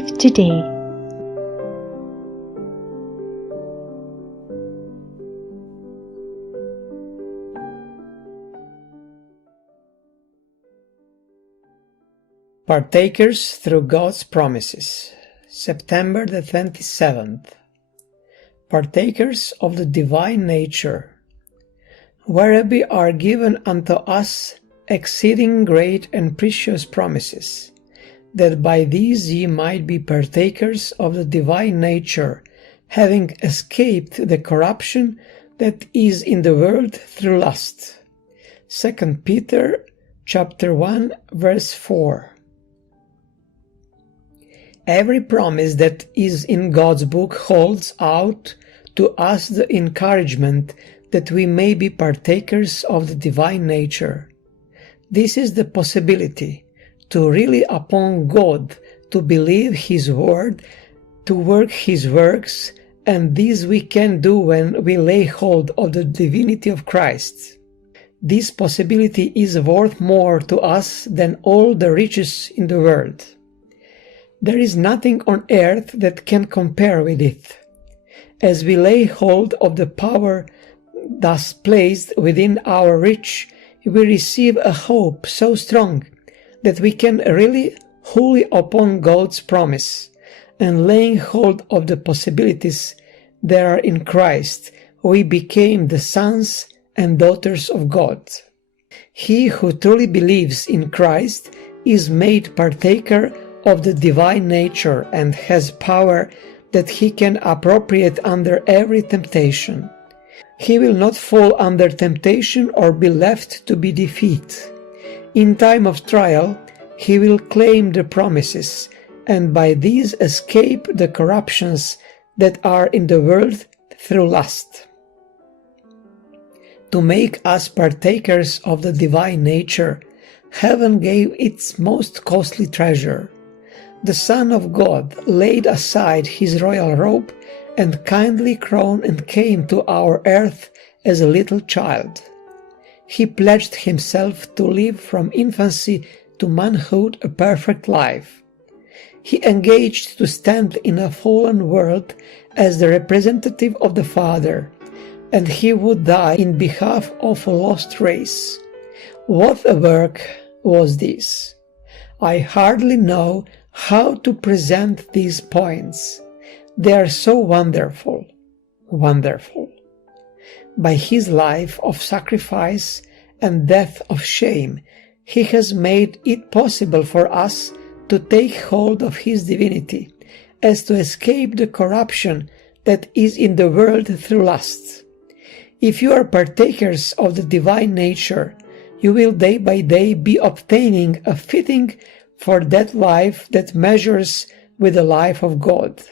life today. Partakers through God's promises. September the 27th. Partakers of the divine nature, whereby are given unto us exceeding great and precious promises, that by these ye might be partakers of the divine nature, having escaped the corruption that is in the world through lust. 2 Peter chapter 1 verse 4. Every promise that is in God's book holds out to us the encouragement that we may be partakers of the divine nature. This is the possibility to rely upon God, to believe His word, to work His works, and this we can do when we lay hold of the divinity of Christ. This possibility is worth more to us than all the riches in the world. There is nothing on earth that can compare with it. As we lay hold of the power thus placed within our reach, we receive a hope so strong that we can rely wholly upon God's promise, and laying hold of the possibilities that are in Christ, we became the sons and daughters of God. He who truly believes in Christ is made partaker of the divine nature and has power that he can appropriate under every temptation. He will not fall under temptation or be left to be defeated. In time of trial, he will claim the promises, and by these escape the corruptions that are in the world through lust. To make us partakers of the divine nature, heaven gave its most costly treasure. The Son of God laid aside his royal robe and kindly crowned and came to our earth as a little child. He pledged himself to live from infancy to manhood a perfect life. He engaged to stand in a fallen world as the representative of the Father, and he would die in behalf of a lost race. What a work was this! I hardly know how to present these points. They are so wonderful, wonderful. By his life of sacrifice and death of shame, he has made it possible for us to take hold of his divinity, as to escape the corruption that is in the world through lust. If you are partakers of the divine nature, you will day by day be obtaining a fitting for that life that measures with the life of God.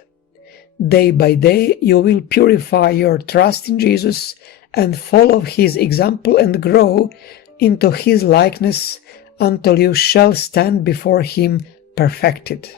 Day by day you will purify your trust in Jesus and follow his example and grow into his likeness until you shall stand before him perfected.